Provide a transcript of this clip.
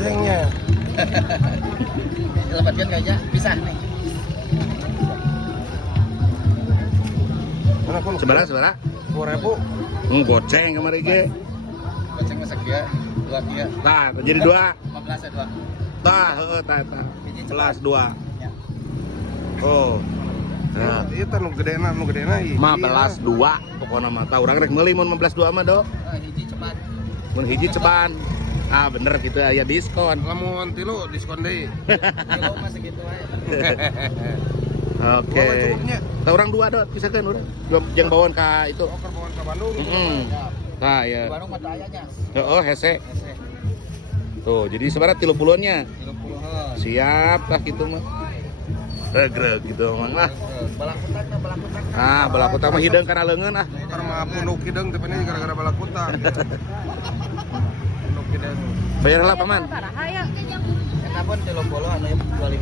gocengnya. Lepatkan kayaknya pisah nih. Mana pun Seberapa? 2.000. Goceng kemarin ge. Goceng masak dia, 2 dia. Tah, jadi 2. 15 ya 2. Tah, heeh tah. Hiji Kelas cepat. 2. Ya. Oh. Nah, Ieu teh nu gedena hiji. 15.2 pokoknya mah tah urang rek meuli mun 15.2 mah, Do. Hiji cepat. Mun hiji ceban. Ah, bener gitu aya diskon. Lamun 3 diskon deui. Kilo mah segitu aja. Oke. Bawa cukupnya. Tah urang 2, Do, pisakeun urang. Jeung bawaan ka itu. Oker bawa ke Bandung. Nah, Di ya. warung mata ayahnya. Oh, hese. Hese. Tuh, jadi sebenarnya 30-nya. 30 Siap lah gitu mah. Regreg gitu mah. Balakutak. Ah, balakutak mah hideung kana leungeun ah. Karena mah punduk hideung teh gara-gara balakuta. Punduk hideung. Bayar lah paman. Eta pun 30 anu 25.